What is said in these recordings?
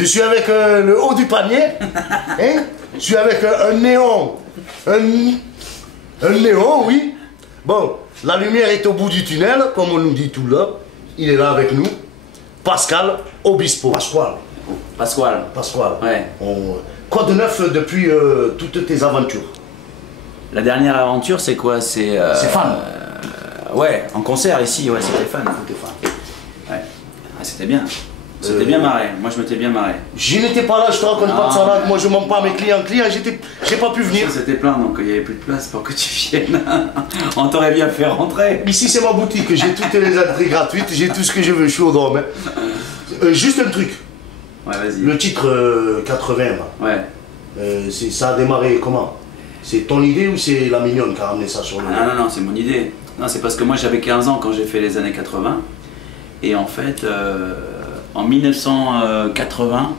Je suis avec le haut du panier. Hein? Je suis avec un néon. Un néon, oui. Bon, la lumière est au bout du tunnel, comme on nous dit tout là. Il est là avec nous. Pascal Obispo. Pasquale. Ouais. Quoi de neuf depuis toutes tes aventures? La dernière aventure, c'est quoi? C'est fan. Ouais, en concert ici, ouais, c'était fan. Ouais. Ah, c'était bien. C'était bien marré. Moi, je m'étais bien marré. Je n'étais pas là, je te raconte pas de ça là. Moi, je mens pas à mes clients. J'ai pas pu venir. C'était plein, donc il n'y avait plus de place pour que tu viennes. On t'aurait bien fait rentrer. Ici, c'est ma boutique. J'ai toutes les entrées gratuites. J'ai tout ce que je veux. Je suis au dôme. Juste un truc. Ouais, vas-y. Le titre 80, là. Ouais. Ça a démarré comment? C'est ton idée ou c'est la mignonne qui a ramené ça sur le... Non, c'est mon idée. Non, c'est parce que moi j'avais 15 ans quand j'ai fait les années 80. Et en fait, en 1980,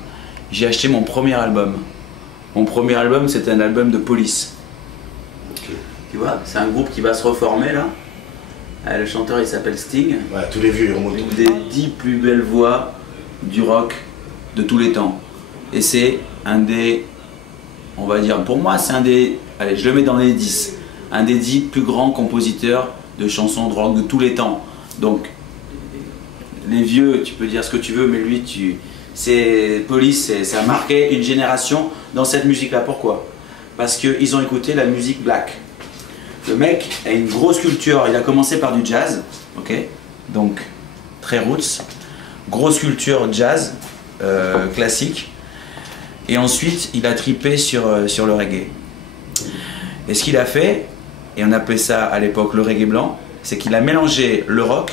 j'ai acheté mon premier album. Mon premier album, c'était un album de Police. Okay. Tu vois, c'est un groupe qui va se reformer là. Le chanteur il s'appelle Sting. Ouais, tous les vieux ils remontent. Une des 10 plus belles voix du rock de tous les temps. Et c'est un des, on va dire, pour moi c'est un des, allez je le mets dans les 10, un des 10 plus grands compositeurs de chansons de rock de tous les temps. Donc les vieux, tu peux dire ce que tu veux, mais lui, c'est Police, ça a marqué une génération dans cette musique-là. Pourquoi? Parce qu'ils ont écouté la musique black. Le mec a une grosse culture, il a commencé par du jazz, ok, donc très roots, grosse culture jazz, classique, et ensuite il a tripé sur le reggae. Et ce qu'il a fait, et on appelait ça à l'époque le reggae blanc, c'est qu'il a mélangé le rock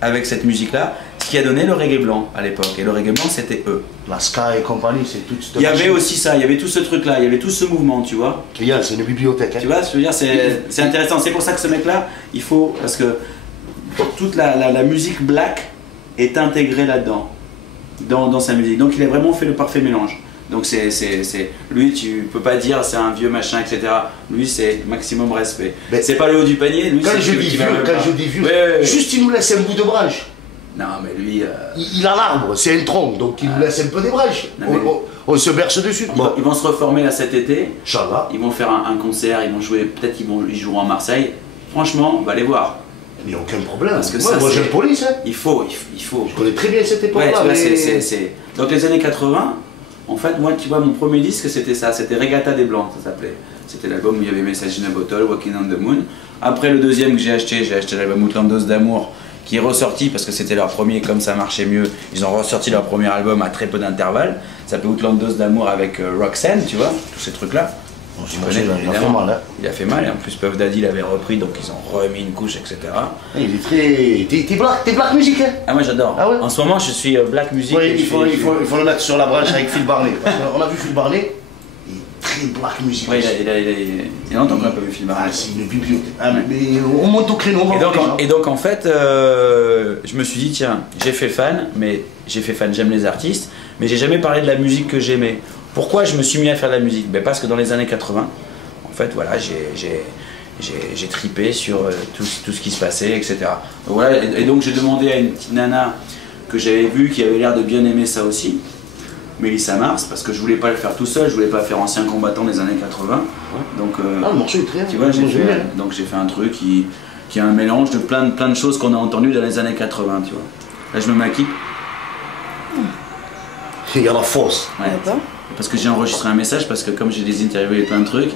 avec cette musique-là, ce qui a donné le reggae blanc à l'époque. Et le reggae blanc, c'était eux. La ska et compagnie, c'est tout. Il y avait aussi ça, il y avait tout ce truc-là, il y avait tout ce mouvement, tu vois. Regarde, c'est une bibliothèque. Hein. Tu vois, je veux dire, c'est intéressant. C'est pour ça que ce mec-là, il faut, parce que toute la musique black est intégrée là-dedans, dans sa musique. Donc il a vraiment fait le parfait mélange. Donc lui, tu peux pas dire c'est un vieux machin, etc. Lui, c'est maximum respect. C'est pas le haut du panier. Lui, quand je dis vieux, juste il nous laisse un bout de branche. Non, mais lui... Il a l'arbre, c'est un tronc, donc il nous laisse un peu des branches. On se berce dessus. Ils vont se reformer là cet été. Inch'Allah. Ils vont faire un concert, ils vont jouer, peut-être ils joueront à Marseille. Franchement, on va les voir. Il n'y a aucun problème. Parce que moi j'aime Police. Hein. Il faut. Je connais très bien cette époque-là. Ouais, mais... Donc les années 80, en fait, moi, tu vois, mon premier disque, c'était ça. C'était Regatta des Blancs, ça s'appelait. C'était l'album où il y avait Message in a Bottle, Walking on the Moon. Après, le deuxième que j'ai acheté l'album Outlandos d'amour, qui est ressorti parce que c'était leur premier, comme ça marchait mieux. Ils ont ressorti leur premier album à très peu d'intervalle. Ça s'appelle Outlandos d'amour avec Roxanne, tu vois, tous ces trucs-là. Bon, il a fait mal, hein. Il a fait mal, et en plus Puff Daddy l'avait repris, donc ils ont remis une couche, etc. Il est très... T'es black music, hein? Ah, moi j'adore. Ah ouais? En ce moment, je suis black music. Oui, il faut le mettre sur la branche avec Phil Barnet. On a vu Phil Barnet, il est très black music. Oui, il y a longtemps qu'on n'a pas vu Phil Barnet. Ah, c'est une bibliothèque. Ah, mais on monte au créneau, et donc en fait, je me suis dit, tiens, j'ai fait fan, j'aime les artistes, mais j'ai jamais parlé de la musique que j'aimais. Pourquoi je me suis mis à faire de la musique? Parce que dans les années 80, en fait, voilà, j'ai tripé sur tout ce qui se passait, etc. Donc, voilà, et donc j'ai demandé à une petite nana que j'avais vue qui avait l'air de bien aimer ça aussi, Mélissa Mars, parce que je voulais pas le faire tout seul, je voulais pas faire ancien combattant des années 80. Ouais. Donc, le morceau est très... Tu vois, j'ai fait un truc qui a un mélange de plein de choses qu'on a entendues dans les années 80, tu vois. Là, je me maquille. Il y a la force. Ouais. Parce que j'ai enregistré un message, parce que comme j'ai des interviews et plein de trucs.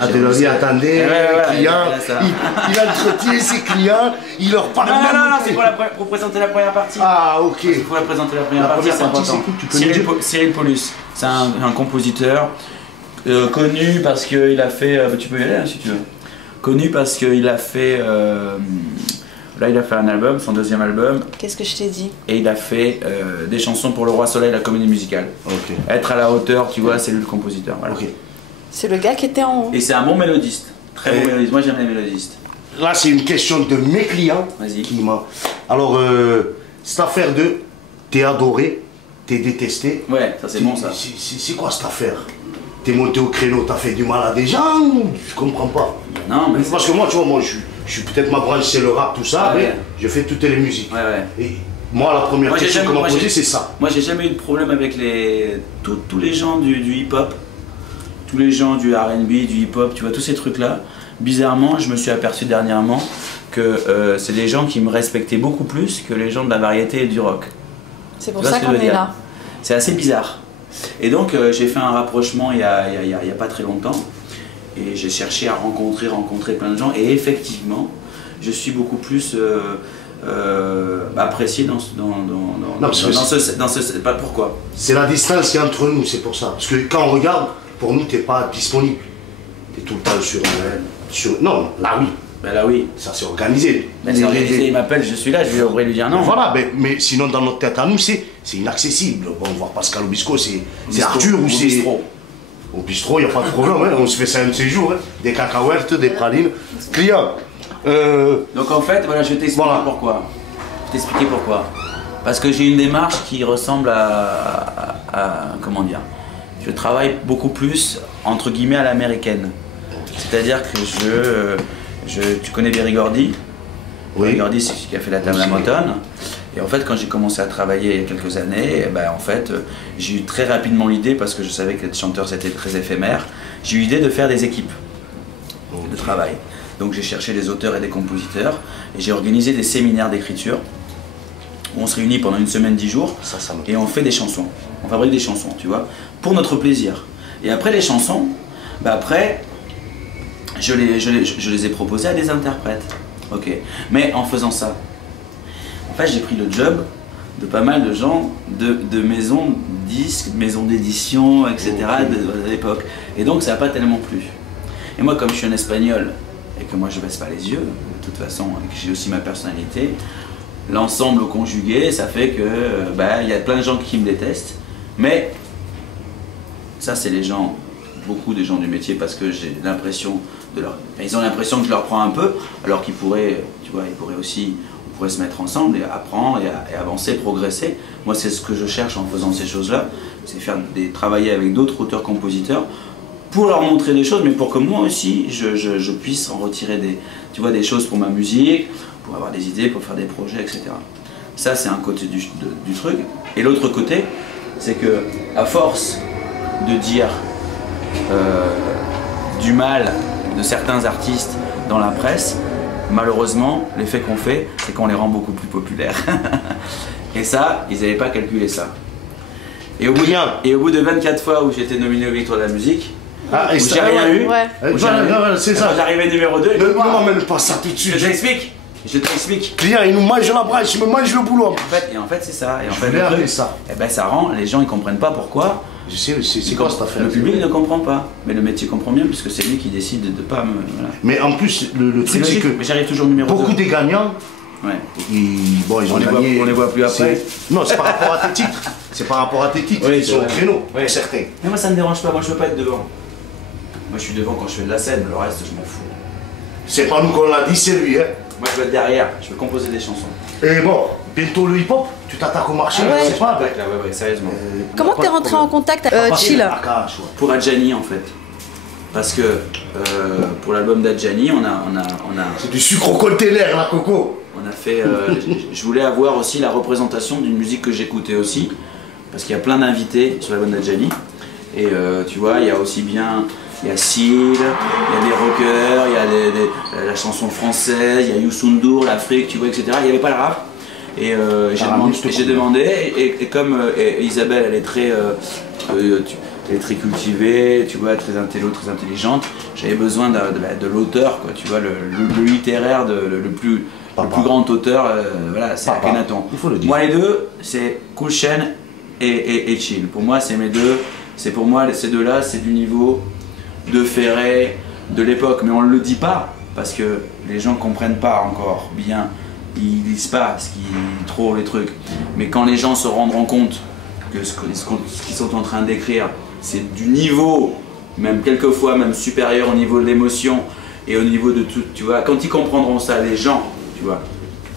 Attendez, client, il entretient ses clients, il leur parle. Non, c'est pour présenter la première partie. Ah, ok. C'est pour présenter la première partie, c'est important. Cyril Paulus, c'est un compositeur connu parce qu'il a fait. Tu peux y aller hein, si tu veux. Connu parce qu'il a fait. Là, il a fait un album, son deuxième album. Qu'est-ce que je t'ai dit? Et il a fait des chansons pour Le Roi Soleil, la comédie musicale. Okay. Être à la hauteur, tu vois, c'est lui le compositeur. Voilà. Okay. C'est le gars qui était en haut. Et c'est un bon mélodiste. Très bon mélodiste. Moi, j'aime les mélodistes. Là, c'est une question de mes clients. Vas-y. Alors, cette affaire de t'es adoré, t'es détesté. Ouais, ça c'est bon ça. C'est quoi cette affaire? T'es monté au créneau, t'as fait du mal à des gens ou je comprends pas? Non, mais parce que moi, tu vois, je suis peut-être ma branche, c'est le rap, tout ça, mais je fais toutes les musiques. Ouais. Et Moi, la première question qu'on m'a posée, c'est ça. Moi, j'ai jamais eu de problème avec tous les gens du hip-hop, tous les gens du R&B, du hip-hop, tu vois, tous ces trucs-là. Bizarrement, je me suis aperçu dernièrement que c'est des gens qui me respectaient beaucoup plus que les gens de la variété et du rock. C'est pour ça qu'on est là. C'est assez bizarre. Et donc, j'ai fait un rapprochement il y a pas très longtemps. Et j'ai cherché à rencontrer plein de gens. Et effectivement, je suis beaucoup plus apprécié dans ce... Pas pourquoi. C'est la distance qui est entre nous, c'est pour ça. Parce que quand on regarde, pour nous, tu n'es pas disponible. Tu es tout le temps sur... Non, là oui. Ben là oui. Ça c'est organisé. Ben, c'est organisé, il m'appelle, je suis là, je vais lui dire non. Voilà, mais sinon dans notre tête à nous, c'est inaccessible. Bon, voir Pascal Obispo, c'est Arthur ou c'est... Au bistrot, il n'y a pas de problème, hein. On se fait ça un de ces jours, hein. Des cacahuètes, des pralines. Client. Donc en fait, voilà, je vais t'expliquer pourquoi. Parce que j'ai une démarche qui ressemble à comment dire, je travaille beaucoup plus, entre guillemets, à l'américaine. C'est-à-dire que tu connais Berry Gordy? Oui. Berry Gordy, c'est celui qui a fait la table à Motown. Et en fait, quand j'ai commencé à travailler il y a quelques années, en fait, j'ai eu très rapidement l'idée, parce que je savais que être chanteur c'était très éphémère, j'ai eu l'idée de faire des équipes de travail. Donc j'ai cherché des auteurs et des compositeurs, et j'ai organisé des séminaires d'écriture, où on se réunit pendant une semaine, 10 jours, et on fait des chansons. On fabrique des chansons, tu vois, pour notre plaisir. Et après les chansons, après, je les ai proposées à des interprètes. Ok. Mais en faisant ça, en fait, j'ai pris le job de pas mal de gens de maisons de disques, maisons d'édition, etc. de l'époque. Et donc, ça n'a pas tellement plu. Et moi, comme je suis un espagnol et que moi, je ne baisse pas les yeux, de toute façon, et que j'ai aussi ma personnalité, l'ensemble conjugué, ça fait que il y a plein de gens qui me détestent. Mais ça, c'est les gens, beaucoup des gens du métier, parce que j'ai l'impression ils ont l'impression que je leur prends un peu, alors qu'ils pourraient, tu vois, ils pourraient aussi... On pourrait se mettre ensemble et apprendre et avancer, progresser. Moi, c'est ce que je cherche en faisant ces choses-là, c'est travailler avec d'autres auteurs-compositeurs pour leur montrer des choses, mais pour que moi aussi, je puisse en retirer des choses pour ma musique, pour avoir des idées, pour faire des projets, etc. Ça, c'est un côté du truc. Et l'autre côté, c'est que à force de dire du mal de certains artistes dans la presse, malheureusement, l'effet qu'on fait, c'est qu'on les rend beaucoup plus populaires. Et ça, ils n'avaient pas calculé ça. Et au bout de 24 fois où j'étais nominé aux Victoires de la musique, où j'ai rien eu, c'est ça. J'arrivais numéro 2. Ne m'emmène pas ça tout de suite. Je t'explique. Client, il nous mange la brache, il me mange le boulot. En fait, c'est ça. Et en fait, ça. Ça rend, les gens ils comprennent pas pourquoi. Je sais, c'est quoi cette affaire? Le public ne comprend pas, mais le métier comprend bien puisque c'est lui qui décide de ne pas me... Voilà. Mais en plus, le truc c'est que j'arrive toujours numéro 2. Beaucoup des gagnants, ils ont gagné... On les voit plus après. Non, c'est par rapport à tes titres. C'est par rapport à tes titres, ils sont au créneau, pour certains. Mais moi ça me dérange pas, moi je veux pas être devant. Moi je suis devant quand je fais de la scène, le reste je m'en fous. C'est pas nous qu'on l'a dit, c'est lui. Hein. Moi je veux être derrière, je veux composer des chansons. Et bon, bientôt le hip-hop, tu t'attaques au marché, je sais pas. Ouais, sérieusement. Comment t'es rentré en contact avec Chill? Pour Adjani en fait. Parce que pour l'album d'Adjani, on a... C'est du sucre au container la Coco. On a fait... je voulais avoir aussi la représentation d'une musique que j'écoutais aussi. Parce qu'il y a plein d'invités sur l'album d'Adjani. Et tu vois, il y a aussi bien... Il y a Seal, il y a des rockers, il y a la chanson française, il y a Youssou N'Dour, l'Afrique, tu vois, etc. Il n'y avait pas le rap. Et j'ai demandé, et comme Isabelle, elle est très cultivée, tu vois, très intelligente, j'avais besoin de l'auteur, quoi, tu vois, le littéraire, le plus grand auteur, voilà, c'est Akhenaton. Moi, les deux, c'est Cool Chain et Chill. Pour moi, c'est mes deux, pour moi, ces deux-là, c'est du niveau de Ferré, de l'époque, mais on ne le dit pas, parce que les gens ne comprennent pas encore bien. Ils lisent pas trop les trucs, mais quand les gens se rendront compte que ce qu'ils sont en train d'écrire, c'est du niveau, même quelquefois même supérieur au niveau de l'émotion et au niveau de tout, tu vois, quand ils comprendront ça, les gens, tu vois,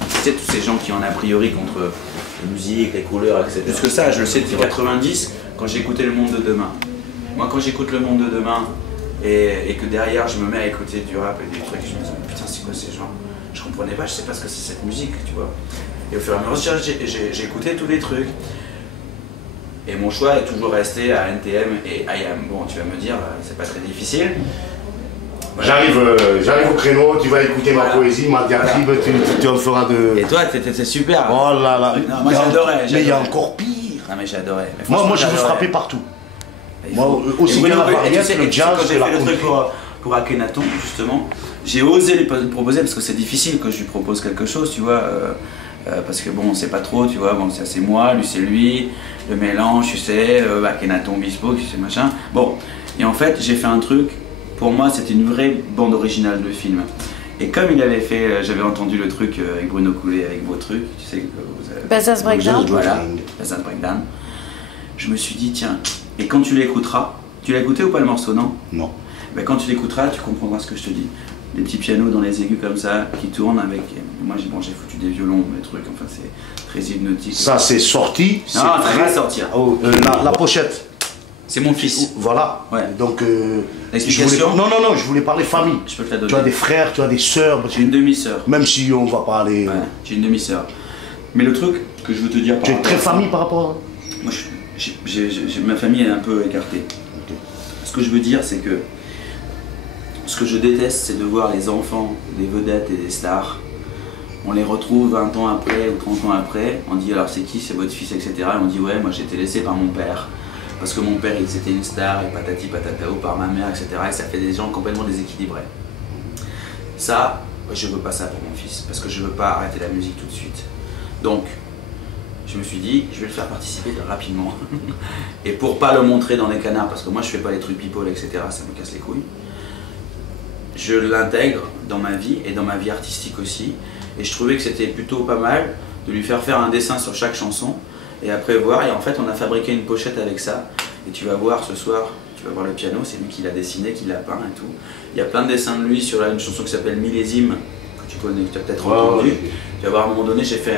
tu sais, tous ces gens qui ont a priori contre la musique, les couleurs, etc. Plus que ça, je le sais depuis 90, quand j'écoutais Le Monde de Demain. Moi, quand j'écoute Le Monde de Demain et que derrière je me mets à écouter du rap et des trucs, je me dis putain, c'est quoi ces gens? Je comprenais pas, je sais pas ce que c'est cette musique, tu vois. Et au fur et à mesure, j'ai écouté tous les trucs. Et mon choix est toujours resté à NTM et IAM. Bon, tu vas me dire, c'est pas très difficile. Voilà. J'arrive au créneau, tu vas écouter ma poésie, ma diatribe, tu en feras de... Et toi, c'est super. Oh là là. Non, moi j'adorais. Mais il y a encore pire. Non mais j'adorais. Moi je veux frapper partout. Moi, aussi bien la variété, le jazz, quand j'ai fait le truc pour Akhenaton, justement, j'ai osé lui proposer, parce que c'est difficile que je lui propose quelque chose, tu vois, parce que bon, on sait pas trop, tu vois, bon, c'est moi, lui c'est lui, le mélange, tu sais, Akhenaton, Bispo, tu sais, machin. Bon, et en fait, j'ai fait un truc, pour moi, c'était une vraie bande originale de film. Et comme il avait fait, j'avais entendu le truc avec Bruno Coulet, avec vos trucs, tu sais, que vous avez... Bazaz Breakdown. Voilà, Bazaz Breakdown. Je me suis dit, tiens, et quand tu l'écouteras, tu l'as écouté ou pas le morceau, non? Non. Ben, quand tu l'écouteras, tu comprendras ce que je te dis. Des petits pianos dans les aigus comme ça, qui tournent avec... Moi, j'ai foutu des violons, des trucs, enfin, c'est très hypnotique. Ça, c'est sorti. Non, ça va sortir. Oh, la pochette. C'est mon fils. Voilà. Ouais. Donc, l'explication. Non, je voulais parler famille. Je peux te la donner. Tu as des frères, tu as des sœurs. J'ai une demi-sœur. Même si on va parler. Ouais, j'ai une demi-sœur. Mais le truc que je veux te dire. Tu es très famille par rapport à... Moi, ma famille est un peu écartée. Okay. Ce que je veux dire, c'est que ce que je déteste, c'est de voir les enfants des vedettes et des stars. On les retrouve 20 ans après ou 30 ans après. On dit alors c'est qui, c'est votre fils, etc. Et on dit ouais, moi j'ai été laissé par mon père. Parce que mon père, c'était une star, et patati patatao par ma mère, etc. Et ça fait des gens complètement déséquilibrés. Ça, je veux pas ça pour mon fils, parce que je veux pas arrêter la musique tout de suite. Donc, je me suis dit, je vais le faire participer rapidement. Et pour pas le montrer dans les canards, parce que moi je fais pas les trucs people, etc. Ça me casse les couilles. Je l'intègre dans ma vie, et dans ma vie artistique aussi. Et je trouvais que c'était plutôt pas mal de lui faire un dessin sur chaque chanson. Et après voir, et en fait on a fabriqué une pochette avec ça, et tu vas voir ce soir, tu vas voir le piano, c'est lui qui l'a dessiné, qui l'a peint et tout. Il y a plein de dessins de lui sur une chanson qui s'appelle Millésime, que tu connais, que tu as peut-être entendu. Tu vas voir à un moment donné, j'ai fait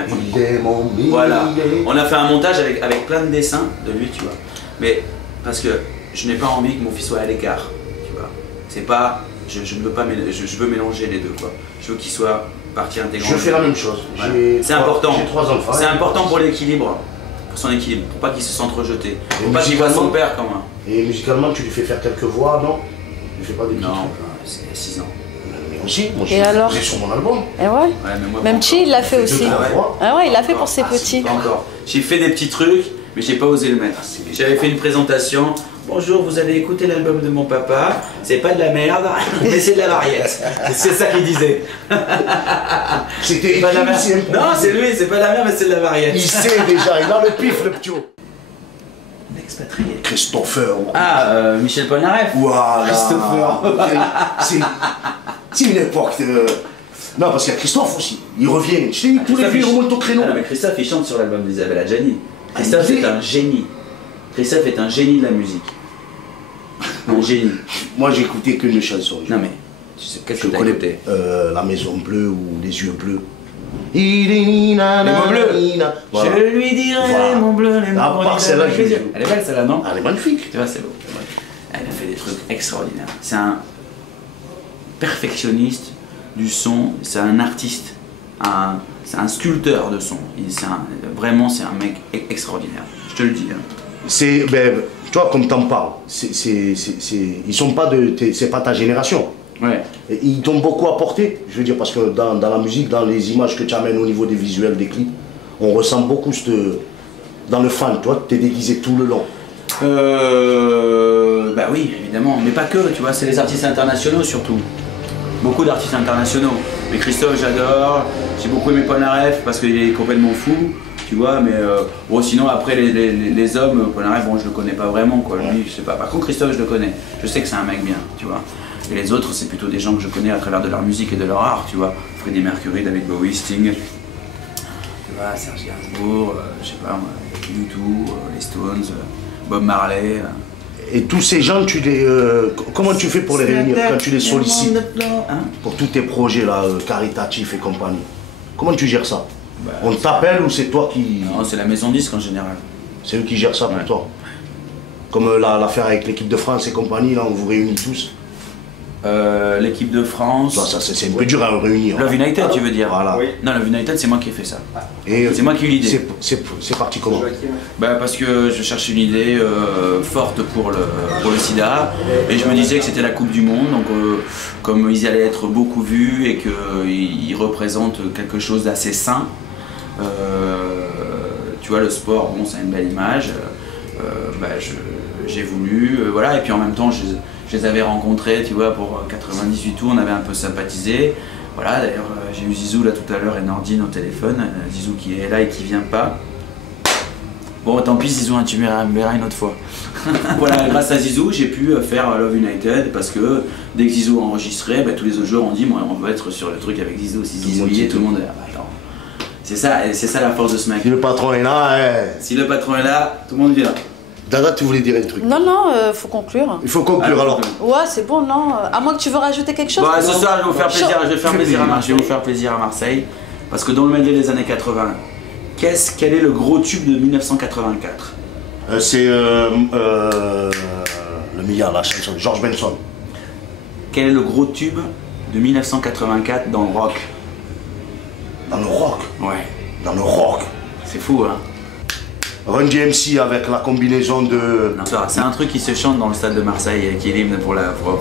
voilà, on a fait un montage avec plein de dessins de lui, tu vois. Mais parce que je n'ai pas envie que mon fils soit à l'écart, tu vois. C'est pas, je ne veux pas, je veux mélanger les deux, quoi. Je veux qu'il soit partie intégrante. Je fais la même chose. Ouais. C'est important. J'ai 3 enfants. C'est important pour l'équilibre. Son équilibre, pour pas qu'il se sente rejeté, pour pas qu'il voit son père comme un... Et musicalement, tu lui fais faire quelques voix, non? Tu fais pas des petits Non, trucs? c'est 6 ans. Mais aussi, moi Et alors? j'ai sur mon album. Et ouais. Ouais, mais moi, Même Chi, il l'a fait aussi. Ah ouais, il l'a fait pour ses petits. Pas encore. J'ai fait des petits trucs, mais j'ai pas osé le mettre. J'avais fait une présentation. Bonjour, vous avez écouté l'album de mon papa. C'est pas de la merde, mais c'est de la variette. C'est ça qu'il disait. C'était pas de la merde. Non, c'est lui, c'est pas de la merde, mais c'est de la variette. Il sait déjà, il a le pif, le ptio. Expatrié. Christopher. Ah, Michel Polnareff. Voilà. Christopher. C'est une époque. Non, parce qu'il y a Christophe aussi. Il revient. Je t'ai dit, tous les vieux remontent au créneau. Ah, mais Christophe, il chante sur l'album d'Isabelle Adjani. Christophe est un génie. Christophe est un génie de la musique. Un génie. Moi, j'ai écouté qu'une chanson. Non, mais tu sais, qu'est-ce que je t'as connais écouté? La Maison Bleue ou Les Yeux Bleus. Les mots bleus. Voilà. Je lui dirai Voilà. les mots bleus, les mots À part celle-là, je l'ai. Elle est belle celle-là, non? Elle est magnifique. Tu vois, c'est beau. Elle a fait des trucs extraordinaires. C'est un perfectionniste du son, c'est un artiste, c'est un sculpteur de son. Vraiment, c'est un mec extraordinaire. Je te le dis. Hein. C'est, ben, tu vois, comme t'en parles, ils sont pas de, c'est pas ta génération. Ouais. Et ils t'ont beaucoup apporté, je veux dire, parce que dans la musique, dans les images que tu amènes au niveau des visuels, des clips, on ressent beaucoup dans le fan, toi, t'es déguisé tout le long. Bah oui, évidemment, mais pas que, tu vois, c'est les artistes internationaux surtout. Beaucoup d'artistes internationaux. Mais Christophe, j'adore, j'ai beaucoup aimé Polnareff parce qu'il est complètement fou, tu vois, mais bon, sinon après les hommes, Polnareff, bon, je le connais pas vraiment, quoi, lui, je sais pas. Par contre, Christophe, je le connais, je sais que c'est un mec bien, tu vois. Et les autres, c'est plutôt des gens que je connais à travers de leur musique et de leur art, tu vois. Freddie Mercury, David Bowie, Sting, tu vois, Serge Gainsbourg, je sais pas, moi, U2, les Stones, Bob Marley. Et tous ces gens, comment tu fais pour les réunir quand tu les sollicites pour tous tes projets là, caritatifs et compagnie? Comment tu gères ça? Bah, on t'appelle ou c'est toi qui... Non, c'est la maison disque en général. C'est eux qui gèrent ça pour toi? Comme l'affaire avec l'équipe de France et compagnie, là, on vous réunit tous? L'équipe de France. Non, ça c'est un peu dur à réunir. Love United, tu veux dire? Voilà. Oui. Non, Love United, c'est moi qui ai fait ça. Et C'est moi qui ai eu l'idée. c'est parti comment? Bah, parce que je cherchais une idée forte pour le sida et je me disais que c'était la Coupe du Monde, donc comme ils allaient être beaucoup vus et qu'ils représentent quelque chose d'assez sain, tu vois, le sport, bon, c'est une belle image, bah, j'ai voulu, voilà, et puis en même temps je les avais rencontrés, tu vois, pour 98 tours, on avait un peu sympathisé. Voilà, d'ailleurs j'ai eu Zizou là tout à l'heure et Nordine au téléphone, Zizou qui est là et qui vient pas. Bon, tant pis, Zizou, hein, tu me verras une autre fois. Voilà, grâce à Zizou, j'ai pu faire Love United parce que dès que Zizou a enregistré, bah, tous les autres jours on dit moi, on veut être sur le truc avec Zizou. Si Zizou y est, tout le monde est là. Bah, attends. C'est ça la force de ce mec. Si le patron est là, Si le patron est là, tout le monde vient. Dada, tu voulais dire un truc? Non, non, faut conclure. Il faut conclure alors. Ouais, c'est bon, non. À moins que tu veux rajouter quelque chose. Bon, ce soir, je vais vous faire plaisir, je Chaud. vais vous faire plaisir à Marseille. Parce que dans le medley des années 80, quel est le gros tube de 1984? C'est le milliard, la chanson, George Benson. Quel est le gros tube de 1984 dans le rock? Dans le rock. Ouais, Dans le rock. c'est fou, hein. Run DMC avec la combinaison de... Non, c'est un truc qui se chante dans le stade de Marseille et qui est l'hymne pour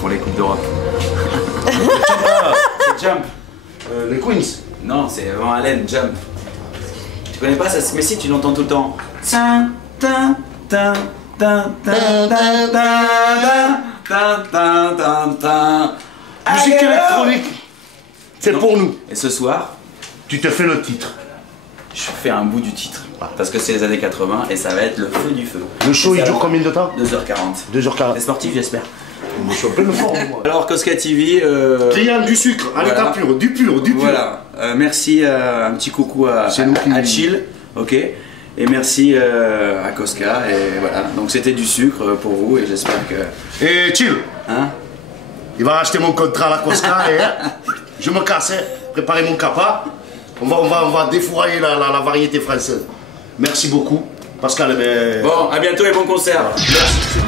les Coupes d'Europe. C'est Jump. les Queens. Non, c'est Van Halen, Jump. Tu connais pas ça? Mais si, tu l'entends tout le temps. Tin, tin, tin, tin, tin, tin, tin, tin, tin, tin. Musique électronique. C'est pour nous. Et ce soir, Tu te fais le titre. je fais un bout du titre. Parce que c'est les années 80 et ça va être le feu du feu. Le show, Et il ça dure va- combien de temps? 2h40. 2h40. T'es sportif, j'espère. Je suis en pleine forme, moi. Alors, Cosca TV. Client du sucre, à l'état Voilà. pur, du pur, du pur. Voilà. Merci, un petit coucou à C'est nous qui- Chill. Ok. Et merci à Cosca. Et voilà. Donc, c'était du sucre pour vous et j'espère que. Et chill, Hein? il va acheter mon contrat à la Cosca et je me cassais, préparer mon capa. On va défourailler la variété française. Merci beaucoup, Pascal. Bon, à bientôt et bon concert. Merci.